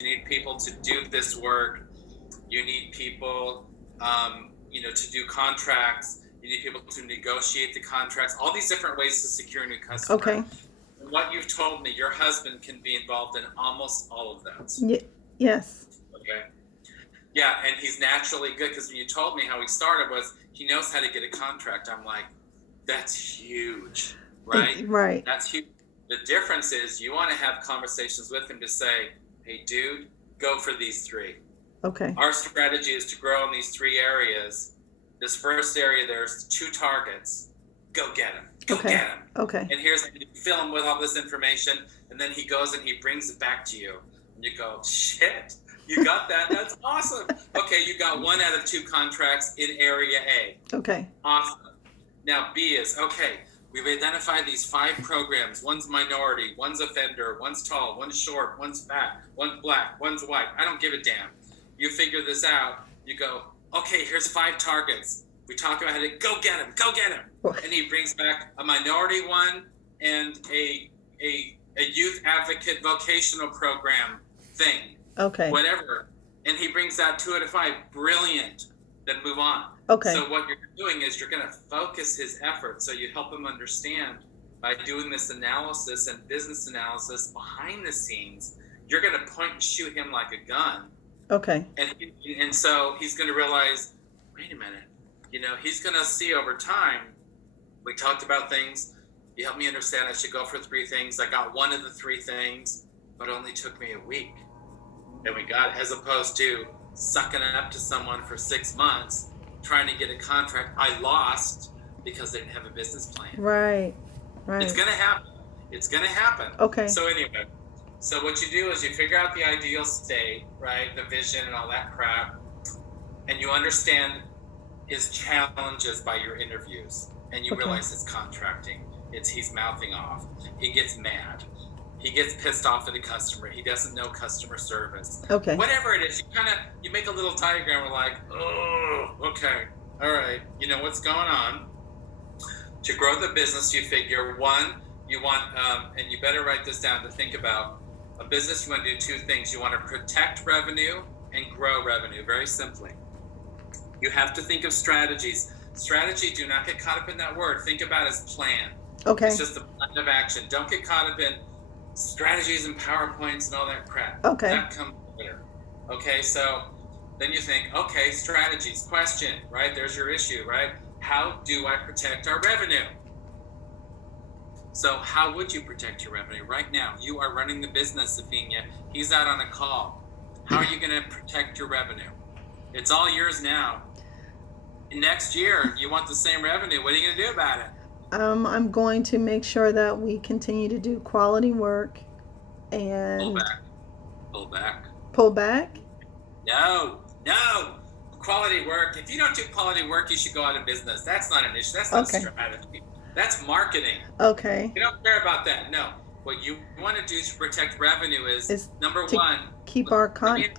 You need people to do this work. You need people, to do contracts. You need people to negotiate the contracts. All these different ways to secure a new customer. Okay. And what you've told me, your husband can be involved in almost all of those. Yes. Okay. Yeah, and he's naturally good, because when you told me how he started was he knows how to get a contract. I'm like, that's huge, right? Right. That's huge. The difference is you want to have conversations with him to say, hey, dude, go for these three. Okay. Our strategy is to grow in these three areas. This first area, there's 2 targets. Go get them. Go Okay. get them. Okay. And here's, you fill him with all this information, and then he goes and he brings it back to you. And you go, shit, you got that? That's awesome. Okay, you got 1 out of 2 contracts in area A. Okay. Awesome. Now B is, okay, we've identified these 5 programs. One's minority, one's offender, one's tall, one's short, one's fat, one's black, one's white. I don't give a damn. You figure this out. You go, okay, here's 5 targets. We talk about it. Go get him. Go get him. And he brings back a minority one and a youth advocate vocational program thing. Okay. Whatever. And he brings out 2 out of 5. Brilliant. Then move on. Okay. So what you're doing is you're going to focus his effort. So you help him understand by doing this analysis and business analysis behind the scenes. You're going to point and shoot him like a gun. Okay. And so he's going to realize, wait a minute, he's going to see over time. We talked about things. You helped me understand I should go for 3 things. I got 1 of the 3 things, but it only took me a week. And we got, as opposed to sucking it up to someone for 6 months, trying to get a contract I lost because they didn't have a business plan. Right. It's going to happen. It's going to happen. Okay. So anyway, so what you do is you figure out the ideal state, right? The vision and all that crap. And you understand his challenges by your interviews. And you realize it's contracting. He's mouthing off. He gets mad. He gets pissed off at the customer. He doesn't know customer service. Okay. Whatever it is, you make a little diagram. We're like, oh, okay. All right. You know what's going on. To grow the business, you figure, 1, you want, and you better write this down to think about, a business, you want to do 2 things. You want to protect revenue and grow revenue, very simply. You have to think of strategies. Strategy, do not get caught up in that word. Think about it as plan. Okay. It's just a plan of action. Don't get caught up in strategies and PowerPoints and all that crap. Okay. That comes later. Okay, so then you think, okay, strategies, question, right? There's your issue, right? How do I protect our revenue? So how would you protect your revenue? Right now, you are running the business, Safina. He's out on a call. How are you going to protect your revenue? It's all yours now. Next year, you want the same revenue. What are you going to do about it? I'm going to make sure that we continue to do quality work and Pull back. Pull back. Pull back? No. Quality work. If you don't do quality work, you should go out of business. That's not an issue. That's not strategy. That's marketing. Okay. You don't care about that. No. What you want to do to protect revenue is number 1, keep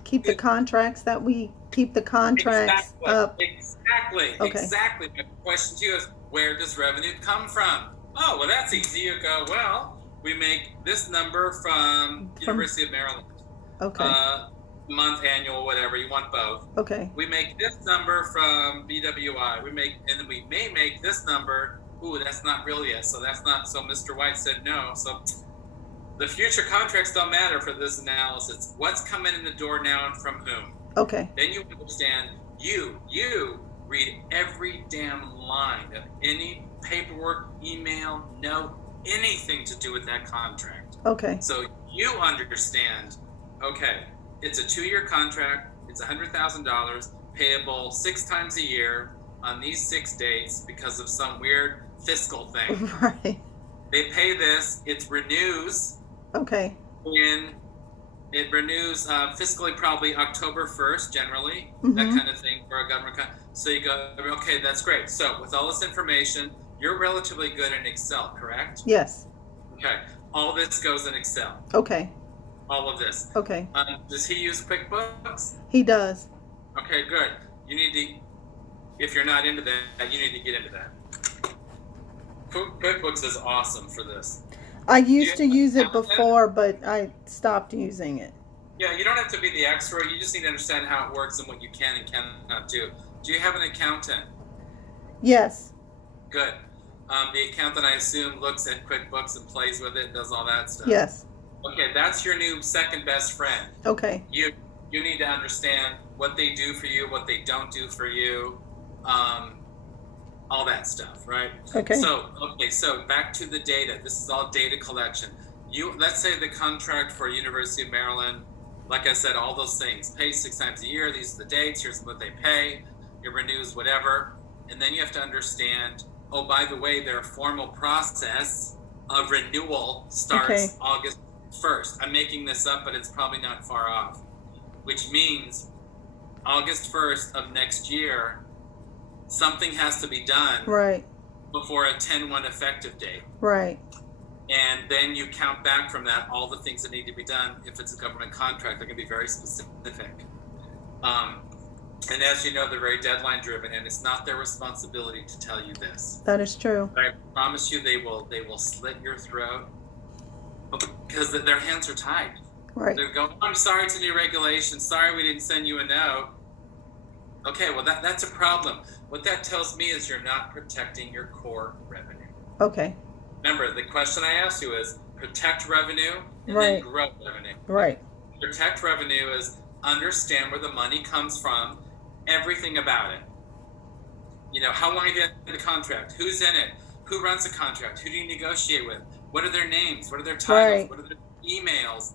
keep the contracts that we keep the contracts up. Exactly. Okay. Exactly. My question to you is, where does revenue come from? Oh, well, that's easy. You go, well, we make this number from University of Maryland. Okay. Month, annual, whatever. You want both. Okay. We make this number from BWI. And then we may make this number. Ooh, that's not really it. So that's not. So Mr. White said no. So the future contracts don't matter for this analysis. What's coming in the door now and from whom? Okay. Then you understand. You read every damn line of any paperwork, email, note, anything to do with that contract. Okay. So you understand. Okay, it's a 2-year contract. It's $100,000 payable 6 times a year on these 6 dates because of some weird fiscal thing. Right. They pay this. It renews. Okay. It renews fiscally probably October 1st, generally, Mm-hmm. that kind of thing for a government. So you go, okay, that's great. So with all this information, you're relatively good in Excel, correct? Yes. Okay. All this goes in Excel. Okay. All of this. Okay. Does he use QuickBooks? He does. Okay, good. You need to, if you're not into that, you need to get into that. QuickBooks is awesome for this. I used to use it before, but I stopped using it. Yeah, you don't have to be the expert. You just need to understand how it works and what you can and cannot do. Do you have an accountant? Yes. Good. The accountant, I assume, looks at QuickBooks and plays with it, does all that stuff. Yes. Okay, that's your new second best friend. Okay. You need to understand what they do for you, what they don't do for you, all that stuff, right? Okay. So back to the data. This is all data collection. Let's say the contract for University of Maryland, like I said, all those things, pay 6 times a year. These are the dates. Here's what they pay. It renews, whatever. And then you have to understand, oh, by the way, their formal process of renewal starts August 1st. I'm making this up, but it's probably not far off, which means August 1st of next year, something has to be done right before a 10/1 effective date. Right. And then you count back from that all the things that need to be done. If it's a government contract, they're going to be very specific. And as you know, they're very deadline driven, and it's not their responsibility to tell you this. That is true. But I promise you, they will slit your throat because their hands are tied. Right. They're going, I'm sorry, it's a new regulation. Sorry, we didn't send you a note. Okay, well, that's a problem. What that tells me is you're not protecting your core revenue. Okay. Remember, the question I asked you is protect revenue and Right. then grow revenue. Right. Protect revenue is understand where the money comes from, everything about it. You know, how long have you had the contract? Who's in it? Who runs the contract? Who do you negotiate with? What are their names? What are their titles? Right. What are their emails?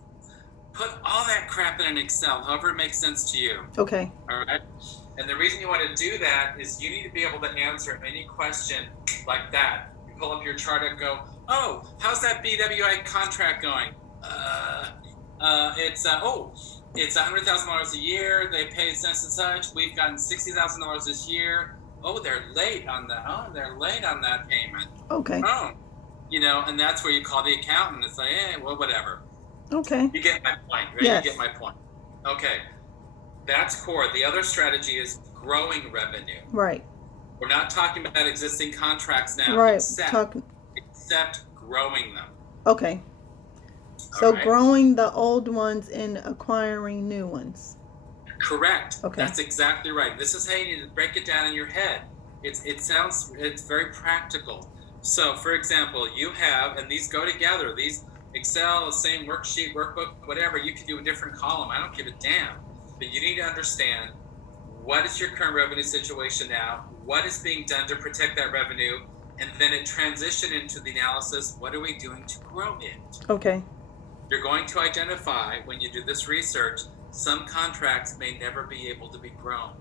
Put all that crap in an Excel, however it makes sense to you. Okay. All right? And the reason you want to do that is you need to be able to answer any question like that. You pull up your chart and go, oh, how's that BWI contract going? It's $100,000 a year. They pay such and such. We've gotten $60,000 this year. Oh, they're late on that. Oh, they're late on that payment. Okay. Oh, you know, and that's where you call the accountant. It's like, well, whatever. Okay. You get my point, right? Yes. You get my point. Okay. That's core. The other strategy is growing revenue. Right. We're not talking about existing contracts now, Right. except growing them. Okay. So right? growing the old ones and acquiring new ones. Correct. Okay. That's exactly right. This is how you need to break it down in your head. It's very practical. So, for example, you have, and these go together, these Excel, same worksheet, workbook, whatever, you can do a different column. I don't give a damn. But you need to understand what is your current revenue situation now, what is being done to protect that revenue, and then it transition into the analysis, what are we doing to grow it? Okay. You're going to identify, when you do this research, some contracts may never be able to be grown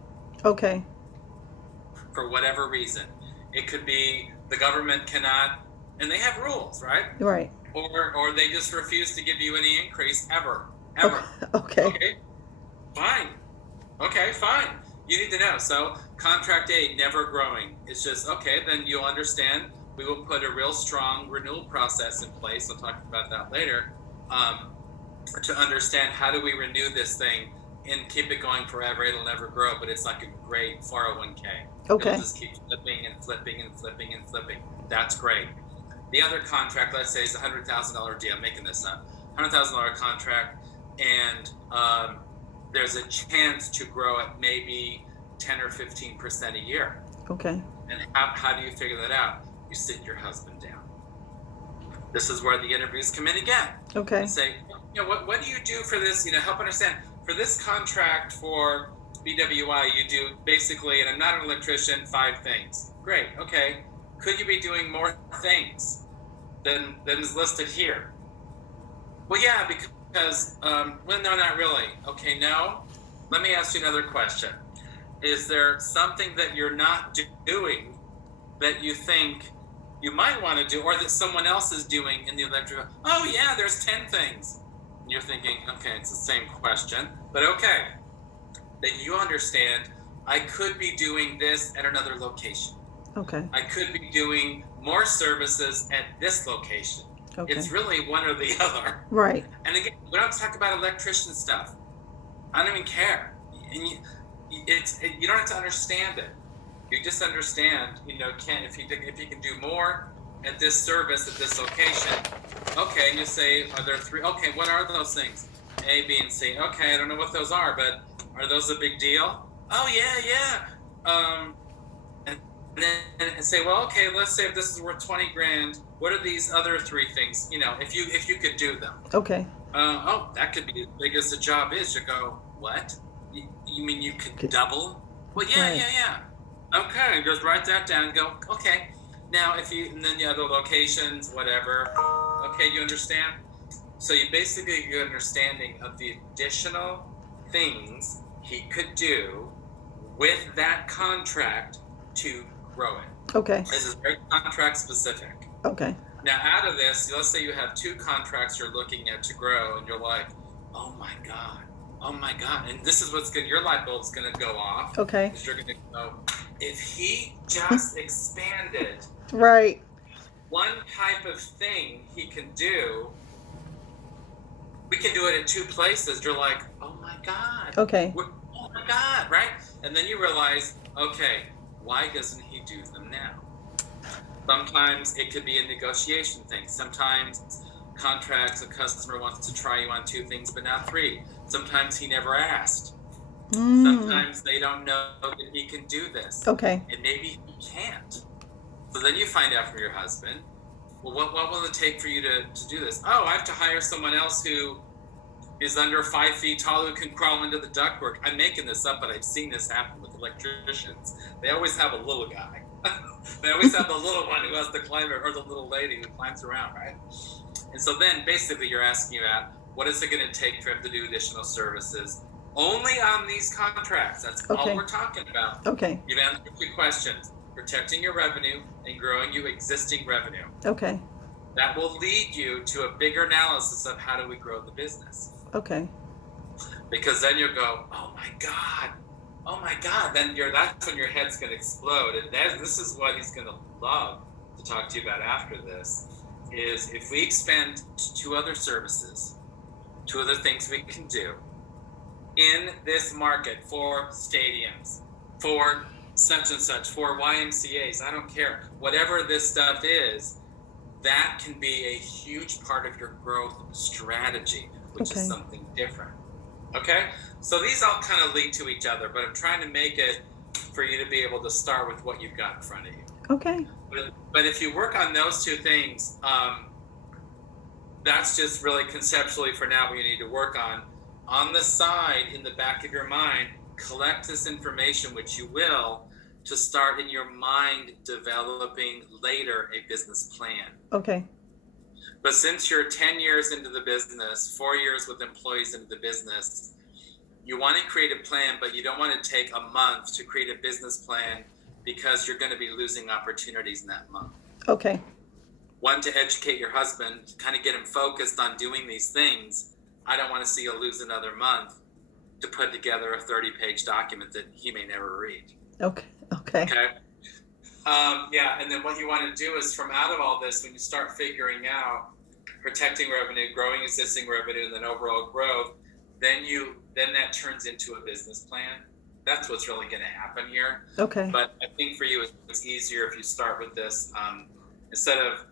Okay. for whatever reason. It could be the government cannot, and they have rules, right? Right. Or they just refuse to give you any increase ever. Okay. Okay. Fine. Okay, fine. You need to know. So contract A, never growing. It's just, okay, then you'll understand. We will put a real strong renewal process in place. I'll talk about that later. To understand how do we renew this thing and keep it going forever. It'll never grow, but it's like a great 401k. Okay. It'll just keep flipping and flipping and flipping and flipping. That's great. The other contract, let's say, is a $100,000 deal. I'm making this up. $100,000 contract, and there's a chance to grow at maybe 10 or 15% a year. Okay. And how do you figure that out? You sit your husband down. This is where the interviews come in again. Okay. And say, what do you do for this? Help understand. For this contract for BWI, you do basically, and I'm not an electrician, 5 things. Great. Okay. Could you be doing more things than is listed here? Well, yeah, because, well, no, not really. Okay, no. Let me ask you another question. Is there something that you're not doing that you think you might want to do, or that someone else is doing in the electrical? Oh, yeah, there's 10 things. And you're thinking, okay, it's the same question, but okay. Then you understand, I could be doing this at another location. Okay. I could be doing more services at this location. Okay. It's really one or the other. Right. And again, we don't talk about electrician stuff. I don't even care. And you don't have to understand it. You just understand, if you can do more at this service at this location. Okay, and you say, are there 3? Okay, what are those things? A, B, and C. Okay, I don't know what those are, but are those a big deal? Oh yeah. And then say, well, okay, let's say if this is worth 20 grand, what are these other three things? If you could do them. Okay. Oh, that could be as big as the job is. You go, what? You mean you could double? Well, yeah, Right. yeah. Okay, just write that down and go, okay. Now, and then the other locations, whatever. Okay, you understand? So you basically get an understanding of the additional things he could do with that contract to grow it. Okay. This is very contract specific. Okay. Now, out of this, let's say you have 2 contracts you're looking at to grow, and you're like, oh my God, and this is what's good. Your light bulb's going to go off. Okay. Because you're going to go, if he just expanded Right. one type of thing he can do, we can do it in 2 places. You're like, oh my God. Okay. Oh my God, right? And then you realize, okay, why doesn't he do them now? Sometimes it could be a negotiation thing. Sometimes contracts, a customer wants to try you on 2 things, but not 3. Sometimes he never asked. Sometimes they don't know that he can do this. Okay. And maybe he can't. So then you find out from your husband, well, what will it take for you to do this? Oh, I have to hire someone else who is under 5 feet tall who can crawl into the ductwork. I'm making this up, but I've seen this happen with electricians. They always have a little guy. They always have the little one who has to climb it, or the little lady who climbs around, right? And so then basically you're asking about what is it going to take for him to do additional services only on these contracts. That's all we're talking about. Okay. You've answered 2 questions: protecting your revenue and growing your existing revenue. Okay. That will lead you to a bigger analysis of how do we grow the business. Okay. Because then you'll go, oh my God. Then that's when your head's going to explode. And this is what he's going to love to talk to you about after this, is if we expand 2 other services, 2 other things we can do in this market for stadiums, for such and such, for YMCAs, I don't care. Whatever this stuff is, that can be a huge part of your growth strategy, which is something different. Okay? So these all kind of lead to each other, but I'm trying to make it for you to be able to start with what you've got in front of you. Okay. But if you work on those 2 things, that's just really conceptually for now what you need to work on. On the side, in the back of your mind, collect this information, which you will, to start in your mind developing later a business plan. Okay. But since you're 10 years into the business, 4 years with employees into the business, you want to create a plan, but you don't want to take a month to create a business plan because you're going to be losing opportunities in that month. Okay. 1, to educate your husband, kind of get him focused on doing these things. I don't want to see you lose another month to put together a 30-page document that he may never read. Okay. And then what you want to do is, from out of all this, when you start figuring out protecting revenue, growing existing revenue, and then overall growth, then that turns into a business plan. That's what's really going to happen here. Okay. But I think for you, it's easier if you start with this instead of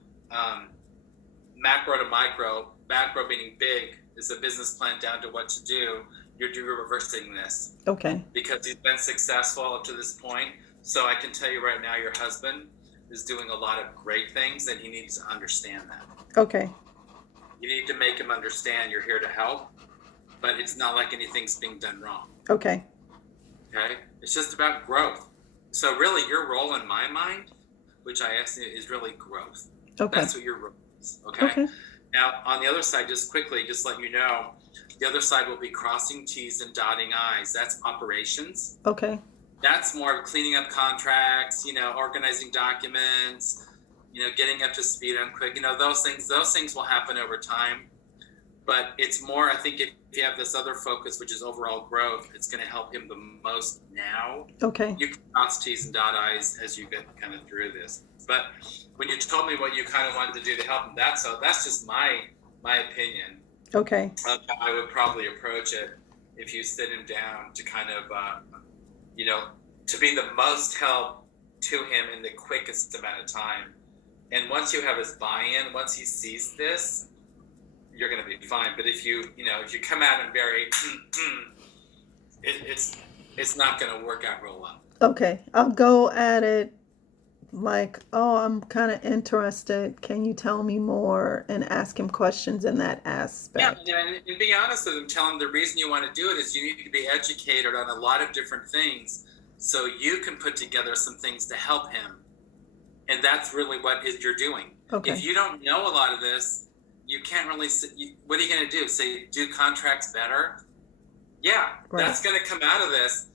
macro to micro. Macro meaning big is a business plan down to what to do. You're reversing this. Okay. Because he's been successful up to this point. So I can tell you right now, your husband is doing a lot of great things, and he needs to understand that. Okay. You need to make him understand you're here to help, but it's not like anything's being done wrong. Okay. Okay? It's just about growth. So really, your role in my mind, which I asked you, is really growth. Okay. That's what your role is. Okay? Now, on the other side, just quickly, just let you know, the other side will be crossing T's and dotting I's. That's operations. Okay. That's more of cleaning up contracts, organizing documents, getting up to speed on quick, those things will happen over time. But it's more, I think, if you have this other focus, which is overall growth, it's going to help him the most now. Okay. You can cross T's and dot I's as you get kind of through this. But when you told me what you kind of wanted to do to help him, that's just my opinion. Okay. Of how I would probably approach it if you sit him down to kind of, to be the most help to him in the quickest amount of time. And once you have his buy-in, once he sees this, you're going to be fine. But if you come at him very, it's not going to work out real well. Okay, I'll go at it like, oh, I'm kind of interested. Can you tell me more? And ask him questions in that aspect. Yeah, and be honest with him. Tell him the reason you want to do it is you need to be educated on a lot of different things so you can put together some things to help him. And that's really what you're doing. Okay. If you don't know a lot of this, you can't really, what are you going to do? Say, do contracts better? Yeah, Right. that's going to come out of this,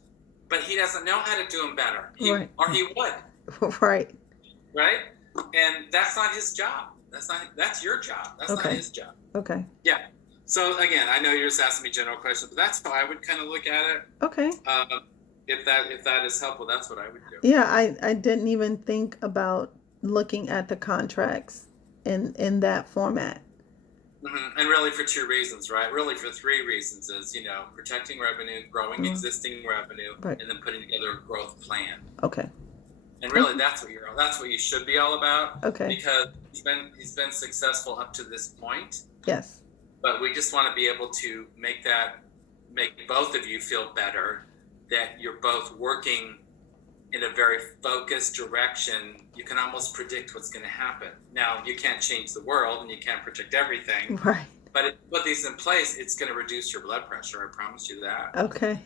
but he doesn't know how to do them better. Right. Or he would. Right. Right? And that's not his job. That's your job. That's not Okay. his job. Okay. Yeah. So again, I know you're just asking me general questions, but that's how I would kind of look at it. Okay. If that is helpful, that's what I would do. Yeah, I didn't even think about looking at the contracts in that format. Mm-hmm. And really for two reasons, right? Really for three reasons is, protecting revenue, growing existing revenue, Right. and then putting together a growth plan. Okay. And really that's what you should be all about. Okay. Because he's been successful up to this point. Yes. But we just want to be able to make both of you feel better, that you're both working in a very focused direction. You can almost predict what's going to happen. Now, you can't change the world and you can't predict everything, Right. but if you put these in place, it's going to reduce your blood pressure. I promise you that. Okay.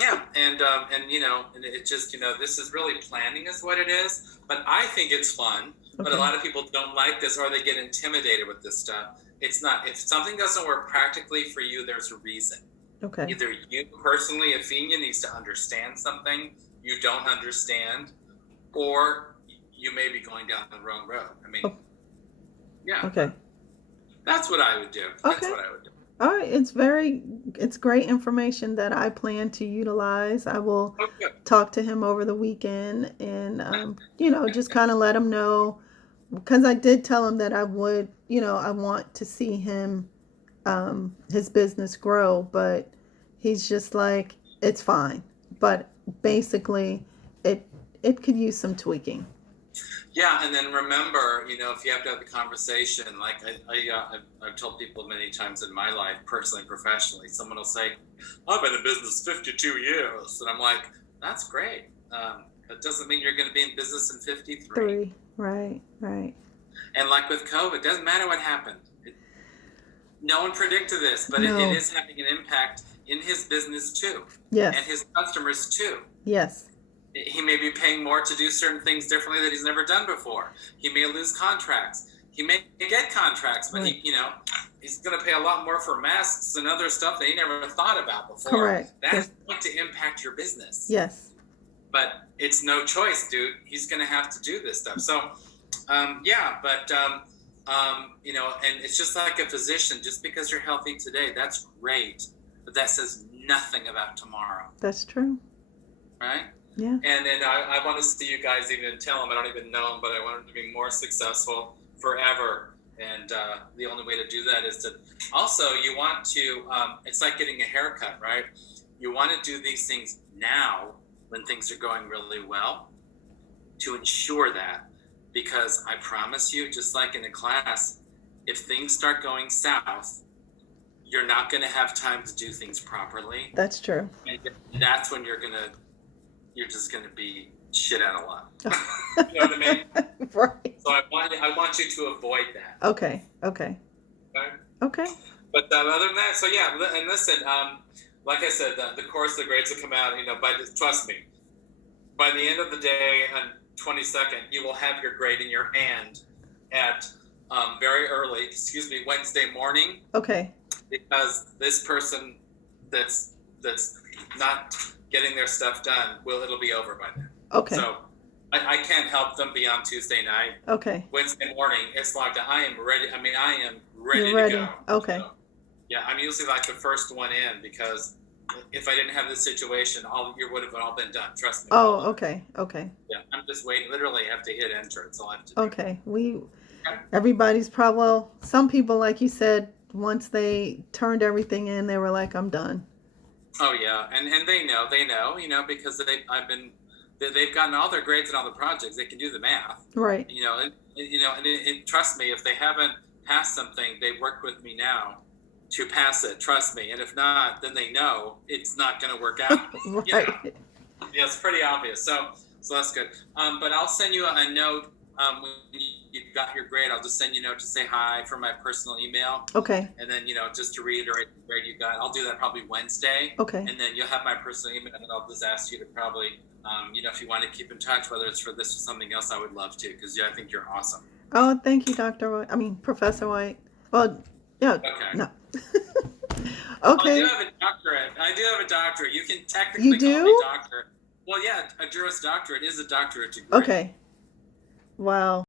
Yeah, and it just, this is really planning is what it is, but I think it's fun. But Okay. a lot of people don't like this, or they get intimidated with this stuff. It's not. If something doesn't work practically for you, there's a reason. Okay. Either you personally, Athenia, needs to understand something you don't understand, or you may be going down the wrong road. I mean, Oh. yeah, Okay. that's what I would do. That's Okay. what I would do. All right. It's great information that I plan to utilize. I will Oh, good. talk to him over the weekend and, just kind of let him know, because I did tell him that I would, I want to see him, his business grow, but he's just like, it's fine. But basically it could use some tweaking. Yeah, and then remember, if you have to have the conversation, like I've told people many times in my life, personally and professionally, someone will say, I've been in business 52 years. And I'm like, that's great. That doesn't mean you're going to be in business in 53. 3. Right. And like with COVID, it doesn't matter what happened. No one predicted this, but No. it is having an impact in his business too, and Yes. his customers too. Yes. He may be paying more to do certain things differently that he's never done before. He may lose contracts. He may get contracts, but Right. he's going to pay a lot more for masks and other stuff that he never thought about before. Correct. That's Yes. going to impact your business. Yes. But it's no choice, dude. He's going to have to do this stuff. So, and it's just like a physician. Just because you're healthy today, that's great, but that says nothing about tomorrow, That's true. right? Yeah. And then I want to see you guys even tell him. I don't even know him, but I want him to be more successful forever. And the only way to do that is to also, you want to, it's like getting a haircut, right? You want to do these things now when things are going really well to ensure that, because I promise you, just like in a class, if things start going south, you're not going to have time to do things properly. That's true. And that's when you're just going to be shit out of luck. You know what I mean? Right. So I want you to avoid that. Okay. Okay? But other than that, so yeah, and listen, like I said, the course, the grades will come out, trust me, by the end of the day on 22nd, you will have your grade in your hand at very early, Wednesday morning, Okay. because this person that's not getting their stuff done, it'll be over by then. Okay. So I can't help them beyond Tuesday night. Okay. Wednesday morning, it's locked. I am ready. I am ready You're ready. to go. Okay. So, yeah, I'm usually like the first one in, because if I didn't have this situation, you would have all been done. Trust me. Oh, okay. Yeah, I'm just waiting. Literally, I have to hit enter. It's all I have to do. Okay. Everybody's probably, well, some people, like you said, once they turned everything in, they were like, I'm done. Oh yeah, and they know, because they've gotten all their grades and all the projects. They can do the math. Right. And trust me, if they haven't pass something, they've worked with me now to pass it. Trust me. And if not, then they know it's not going to work out. You know? Right. Yeah, it's pretty obvious. So that's good. But I'll send you a note when you got your grade. I'll just send you a note to say hi from my personal email. Okay. And then, just to reiterate the grade you got, I'll do that probably Wednesday. Okay. And then you'll have my personal email, and I'll just ask you to probably, if you want to keep in touch, whether it's for this or something else, I would love to, because I think you're awesome. Oh, thank you, Dr. White. I mean, Professor White. Well, yeah. Okay. No. I Okay. do have a doctorate. You can technically You call me do? doctor. Well, yeah, a Juris Doctorate is a doctorate degree. Okay. Wow.